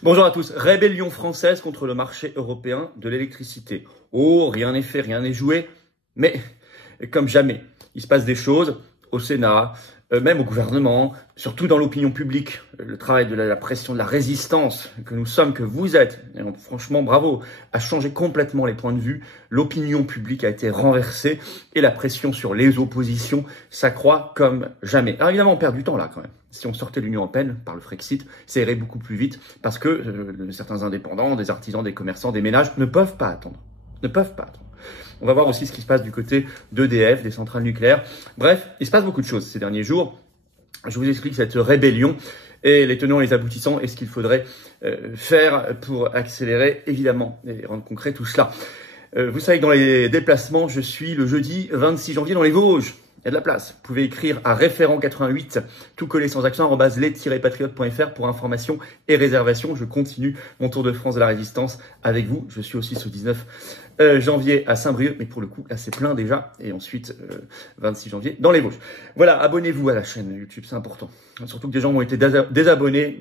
Bonjour à tous. Rébellion française contre le marché européen de l'électricité. Oh, rien n'est fait, rien n'est joué. Mais, comme jamais, il se passe des choses au Sénat, même au gouvernement, surtout dans l'opinion publique. Le travail de la pression, de la résistance que nous sommes, que vous êtes, et franchement bravo, a changé complètement les points de vue. L'opinion publique a été renversée et la pression sur les oppositions s'accroît comme jamais. Alors évidemment, on perd du temps là quand même. Si on sortait de l'Union européenne par le Frexit, ça irait beaucoup plus vite parce que certains indépendants, des artisans, des commerçants, des ménages ne peuvent pas attendre. Ne peuvent pas attendre. On va voir aussi ce qui se passe du côté d'EDF, des centrales nucléaires. Bref, il se passe beaucoup de choses ces derniers jours. Je vous explique cette rébellion et les tenants et les aboutissants et ce qu'il faudrait faire pour accélérer, évidemment, et rendre concret tout cela. Vous savez que dans les déplacements, je suis le jeudi 26 janvier dans les Vosges. Il y a de la place. Vous pouvez écrire à référent88, tout collé sans accent, @les-patriotes.fr pour information et réservation. Je continue mon tour de France de la résistance avec vous. Je suis aussi ce 19 janvier à Saint-Brieuc, mais pour le coup, là c'est plein déjà. Et ensuite, 26 janvier dans les Vosges. Voilà, abonnez-vous à la chaîne YouTube, c'est important. Surtout que des gens ont été désabonnés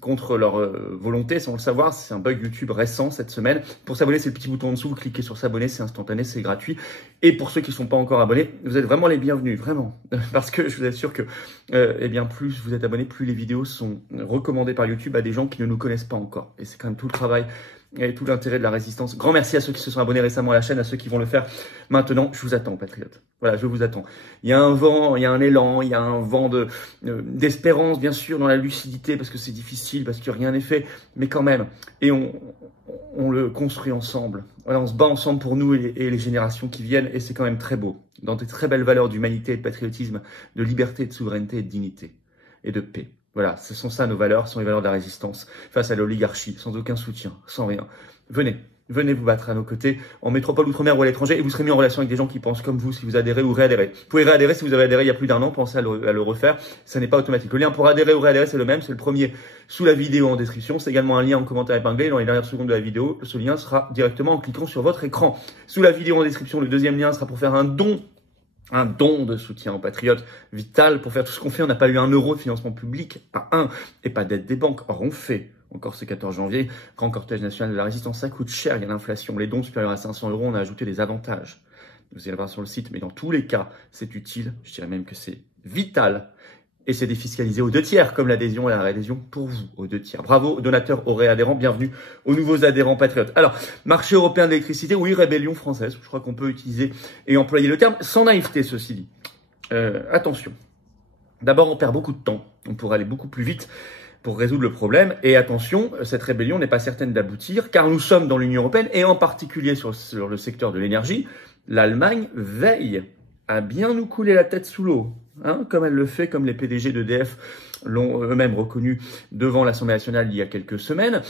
contre leur volonté, sans le savoir. C'est un bug YouTube récent cette semaine. Pour s'abonner, c'est le petit bouton en dessous. Vous cliquez sur s'abonner, c'est instantané, c'est gratuit. Et pour ceux qui ne sont pas encore abonnés, vous êtes vraiment les bienvenus, vraiment. Parce que je vous assure que eh bien, plus vous êtes abonnés, plus les vidéos sont recommandées par YouTube à des gens qui ne nous connaissent pas encore. Et c'est quand même tout le travail et tout l'intérêt de la résistance. Grand merci à ceux qui se sont abonnés récemment à la chaîne, à ceux qui vont le faire maintenant. Je vous attends, patriotes. Voilà, je vous attends. Il y a un vent, il y a un élan, il y a un vent d'espérance, bien sûr, dans la lucidité, parce que c'est difficile, parce que rien n'est fait, mais quand même. Et on le construit ensemble. Voilà, on se bat ensemble pour nous et les générations qui viennent, et c'est quand même très beau. Dans des très belles valeurs d'humanité et de patriotisme, de liberté, de souveraineté et de dignité, et de paix. Voilà, ce sont ça nos valeurs, ce sont les valeurs de la résistance face à l'oligarchie, sans aucun soutien, sans rien. Venez vous battre à nos côtés, en métropole, outre-mer ou à l'étranger, et vous serez mis en relation avec des gens qui pensent comme vous si vous adhérez ou réadhérez. Vous pouvez réadhérer si vous avez adhéré il y a plus d'1 an, pensez à le refaire, ça n'est pas automatique. Le lien pour adhérer ou réadhérer, c'est le même, c'est le premier sous la vidéo en description, c'est également un lien en commentaire épinglé dans les dernières secondes de la vidéo. Ce lien sera directement en cliquant sur votre écran. Sous la vidéo en description, le deuxième lien sera pour faire un don de soutien aux patriotes, vital pour faire tout ce qu'on fait. On n'a pas eu 1 euro de financement public, pas un, et pas d'aide des banques. Or, on fait, encore ce 14 janvier, grand cortège national de la résistance, ça coûte cher, il y a l'inflation. Les dons supérieurs à 500 euros, on a ajouté des avantages. Vous allez le voir sur le site, mais dans tous les cas, c'est utile, je dirais même que c'est vital. Et c'est défiscalisé aux 2 tiers, comme l'adhésion et la réadhésion pour vous, aux 2 tiers. Bravo aux donateurs, aux réadhérents, bienvenue aux nouveaux adhérents patriotes. Alors, marché européen de l'électricité, oui, rébellion française, je crois qu'on peut utiliser et employer le terme, sans naïveté ceci dit. Attention, d'abord on perd beaucoup de temps, on pourrait aller beaucoup plus vite pour résoudre le problème. Et attention, cette rébellion n'est pas certaine d'aboutir, car nous sommes dans l'Union européenne, et en particulier sur le secteur de l'énergie, l'Allemagne veille à bien nous couler la tête sous l'eau, hein, comme elle le fait, comme les PDG d'EDF l'ont eux-mêmes reconnu devant l'Assemblée nationale il y a quelques semaines.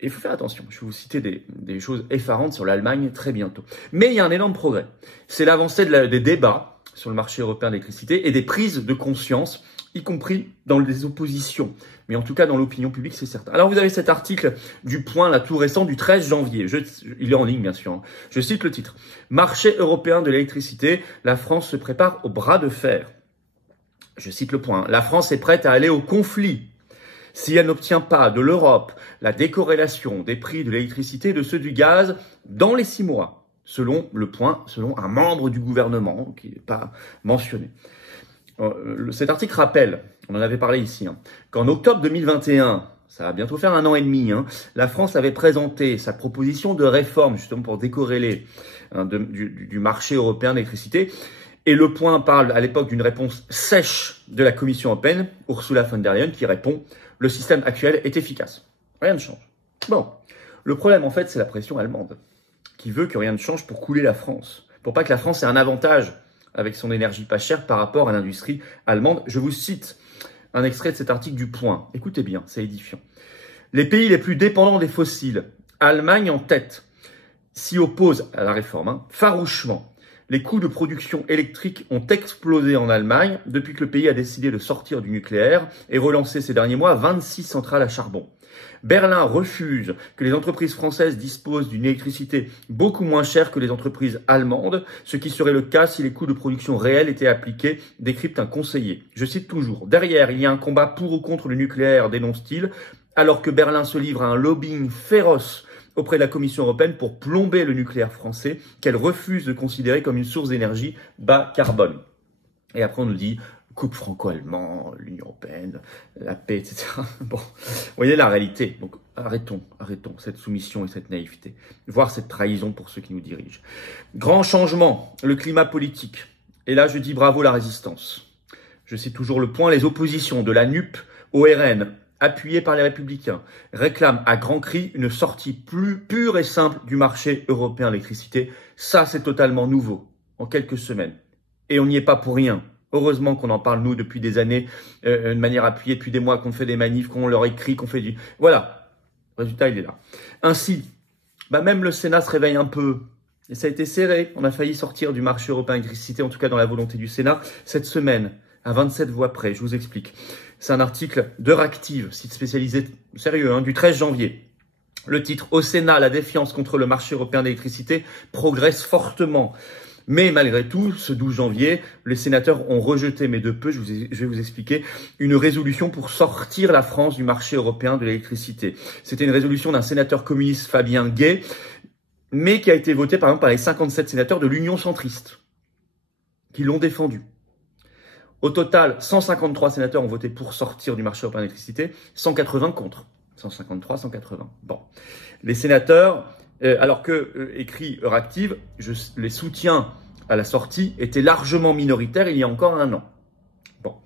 Et il faut faire attention, je vais vous citer des choses effarantes sur l'Allemagne très bientôt. Mais il y a un énorme progrès, c'est l'avancée des débats sur le marché européen de l'électricité et des prises de conscience, y compris dans les oppositions, mais en tout cas dans l'opinion publique, c'est certain. Alors vous avez cet article du Point, là, tout récent, du 13 janvier. Il est en ligne, bien sûr. Hein. Je cite le titre. « Marché européen de l'électricité, la France se prépare au bras de fer ». Je cite le Point. « La France est prête à aller au conflit si elle n'obtient pas de l'Europe la décorrélation des prix de l'électricité et de ceux du gaz dans les 6 mois ». Selon le Point, selon un membre du gouvernement qui n'est pas mentionné. Cet article rappelle, on en avait parlé ici, hein, qu'en octobre 2021, ça va bientôt faire 1 an et demi, hein, la France avait présenté sa proposition de réforme justement pour décorréler hein, du marché européen d'électricité. Et le Point parle à l'époque d'une réponse sèche de la Commission européenne, Ursula von der Leyen, qui répond « Le système actuel est efficace. Rien ne change. » Bon, le problème en fait, c'est la pression allemande, qui veut que rien ne change pour couler la France, pour pas que la France ait un avantage avec son énergie pas chère par rapport à l'industrie allemande. Je vous cite un extrait de cet article du Point. Écoutez bien, c'est édifiant. Les pays les plus dépendants des fossiles, Allemagne en tête, s'y opposent à la réforme, hein, farouchement. Les coûts de production électrique ont explosé en Allemagne depuis que le pays a décidé de sortir du nucléaire et relancer ces derniers mois 26 centrales à charbon. Berlin refuse que les entreprises françaises disposent d'une électricité beaucoup moins chère que les entreprises allemandes, ce qui serait le cas si les coûts de production réels étaient appliqués, décrypte un conseiller. Je cite toujours, « Derrière, il y a un combat pour ou contre le nucléaire, dénonce-t-il. alors que Berlin se livre à un lobbying féroce auprès de la Commission européenne pour plomber le nucléaire français, qu'elle refuse de considérer comme une source d'énergie bas carbone. Et après, on nous dit couple franco-allemand, l'Union européenne, la paix, etc. Bon, vous voyez la réalité. Donc, arrêtons cette soumission et cette naïveté, voire cette trahison pour ceux qui nous dirigent. Grand changement, le climat politique. Et là, je dis bravo la résistance. Je cite toujours le point, les oppositions de la NUP au RN, appuyées par les Républicains, réclament à grands cris une sortie plus pure et simple du marché européen d'électricité. Ça, c'est totalement nouveau, en quelques semaines. Et on n'y est pas pour rien. Heureusement qu'on en parle, nous, depuis des années, de manière appuyée, depuis des mois, qu'on fait des manifs, qu'on leur écrit, qu'on fait du... Voilà, le résultat, il est là. Ainsi, même le Sénat se réveille un peu. Et ça a été serré. On a failli sortir du marché européen d'électricité, en tout cas dans la volonté du Sénat, cette semaine, à 27 voix près. Je vous explique. C'est un article d'Euractiv, site spécialisé, sérieux, du 13 janvier. Le titre « Au Sénat, la défiance contre le marché européen d'électricité progresse fortement ». Mais malgré tout, ce 12 janvier, les sénateurs ont rejeté, mais de peu, je vais vous expliquer, une résolution pour sortir la France du marché européen de l'électricité. C'était une résolution d'un sénateur communiste, Fabien Gay, mais qui a été votée par exemple par les 57 sénateurs de l'Union centriste, qui l'ont défendue. Au total, 153 sénateurs ont voté pour sortir du marché européen de l'électricité, 180 contre. 153, 180. Bon. Les sénateurs... alors que, écrit Euractiv, les soutiens à la sortie étaient largement minoritaires il y a encore un an. Bon.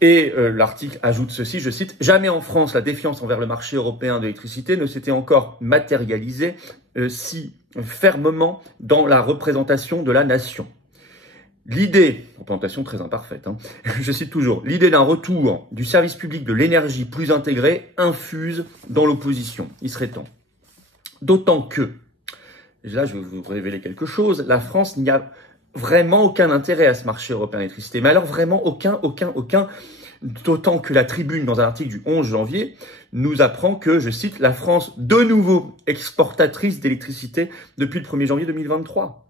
Et l'article ajoute ceci, je cite, « Jamais en France, la défiance envers le marché européen de l'électricité ne s'était encore matérialisée si fermement dans la représentation de la nation. L'idée, représentation très imparfaite, je cite toujours, l'idée d'un retour du service public de l'énergie plus intégré infuse dans l'opposition. Il serait temps. D'autant que, là je vais vous révéler quelque chose, la France n'y a vraiment aucun intérêt à ce marché européen d'électricité. Mais alors vraiment aucun. D'autant que la Tribune, dans un article du 11 janvier, nous apprend que, je cite, la France, de nouveau exportatrice d'électricité depuis le 1er janvier 2023.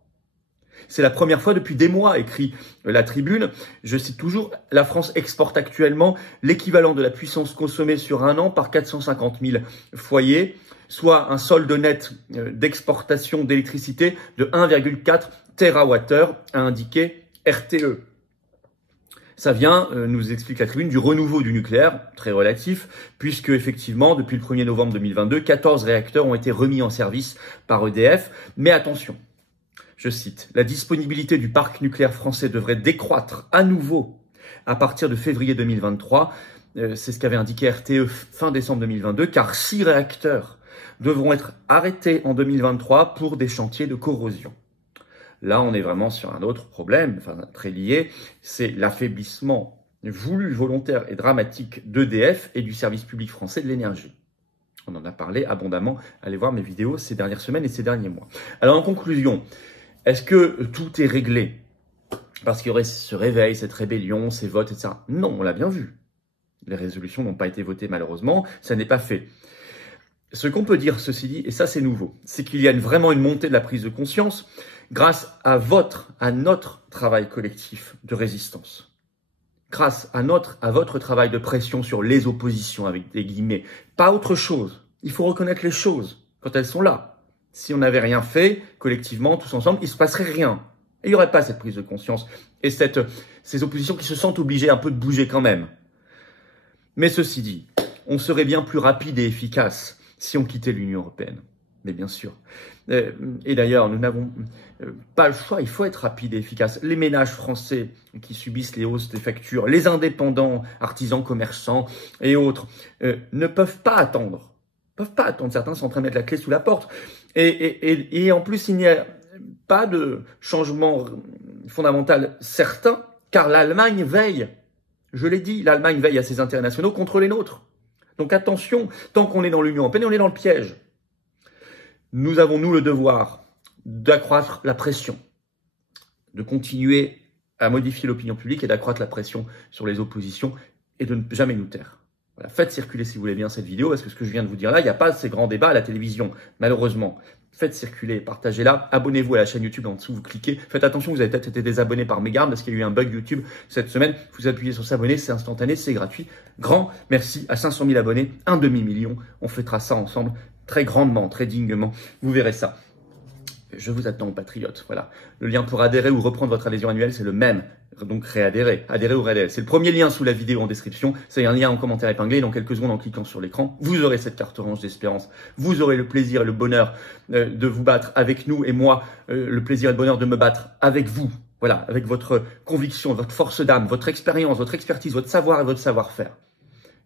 C'est la première fois depuis des mois, écrit la Tribune. Je cite toujours, la France exporte actuellement l'équivalent de la puissance consommée sur un an par 450 000 foyers, soit un solde net d'exportation d'électricité de 1,4 TWh, a indiqué RTE. Ça vient, nous explique la Tribune, du renouveau du nucléaire, très relatif, puisque effectivement, depuis le 1er novembre 2022, 14 réacteurs ont été remis en service par EDF. Mais attention, je cite, « La disponibilité du parc nucléaire français devrait décroître à nouveau à partir de février 2023. » C'est ce qu'avait indiqué RTE fin décembre 2022, car 6 réacteurs devront être arrêtés en 2023 pour des chantiers de corrosion. Là, on est vraiment sur un autre problème, très lié, c'est l'affaiblissement voulu, volontaire et dramatique d'EDF et du service public français de l'énergie. On en a parlé abondamment, allez voir mes vidéos ces dernières semaines et ces derniers mois. Alors en conclusion, est-ce que tout est réglé parce qu'il y aurait ce réveil, cette rébellion, ces votes, etc. Non, on l'a bien vu. Les résolutions n'ont pas été votées malheureusement, ça n'est pas fait. Ce qu'on peut dire, ceci dit, et ça c'est nouveau, c'est qu'il y a vraiment une montée de la prise de conscience grâce à notre travail collectif de résistance. Grâce à votre travail de pression sur les oppositions, avec des guillemets. Pas autre chose. Il faut reconnaître les choses quand elles sont là. Si on n'avait rien fait, collectivement, tous ensemble, il ne se passerait rien. Et il n'y aurait pas cette prise de conscience et ces oppositions qui se sentent obligées un peu de bouger quand même. Mais ceci dit, on serait bien plus rapide et efficace si on quittait l'Union européenne. Mais bien sûr. Et d'ailleurs, nous n'avons pas le choix, il faut être rapide et efficace. Les ménages français qui subissent les hausses des factures, les indépendants, artisans, commerçants et autres, ne peuvent pas attendre. Certains sont en train de mettre la clé sous la porte. Et en plus, il n'y a pas de changement fondamental certain, car l'Allemagne veille. Je l'ai dit, l'Allemagne veille à ses intérêts nationaux contre les nôtres. Donc attention, tant qu'on est dans l'Union européenne, on est dans le piège. Nous avons, nous, le devoir d'accroître la pression, de continuer à modifier l'opinion publique et d'accroître la pression sur les oppositions et de ne jamais nous taire. Voilà, faites circuler si vous voulez bien cette vidéo, parce que ce que je viens de vous dire là, il n'y a pas ces grands débats à la télévision, malheureusement. Faites circuler, partagez-la, abonnez-vous à la chaîne YouTube en dessous, vous cliquez. Faites attention, vous avez peut-être été désabonné par mégarde parce qu'il y a eu un bug YouTube cette semaine. Vous appuyez sur s'abonner, c'est instantané, c'est gratuit. Grand merci à 500 000 abonnés, 1 demi-million. On fêtera ça ensemble très grandement, très dignement. Vous verrez ça. Je vous attends, patriotes. Voilà. Le lien pour adhérer ou reprendre votre adhésion annuelle, c'est le même. Donc réadhérer, adhérer ou réadhérer. C'est le premier lien sous la vidéo en description. C'est un lien en commentaire épinglé. Dans quelques secondes, en cliquant sur l'écran, vous aurez cette carte orange d'espérance. Vous aurez le plaisir et le bonheur de vous battre avec nous et moi, le plaisir et le bonheur de me battre avec vous. Voilà, avec votre conviction, votre force d'âme, votre expérience, votre expertise, votre savoir et votre savoir-faire.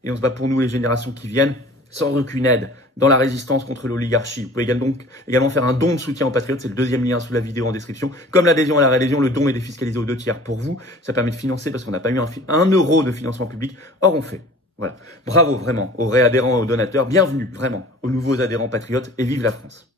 Et on se bat pour nous, les générations qui viennent, sans aucune aide, dans la résistance contre l'oligarchie. Vous pouvez donc également faire un don de soutien aux patriotes, c'est le deuxième lien sous la vidéo en description. Comme l'adhésion à la réadhésion, le don est défiscalisé aux 2/3 pour vous. Ça permet de financer parce qu'on n'a pas eu un euro de financement public. Or, on fait. Voilà. Bravo vraiment aux réadhérents et aux donateurs. Bienvenue vraiment aux nouveaux adhérents patriotes et vive la France.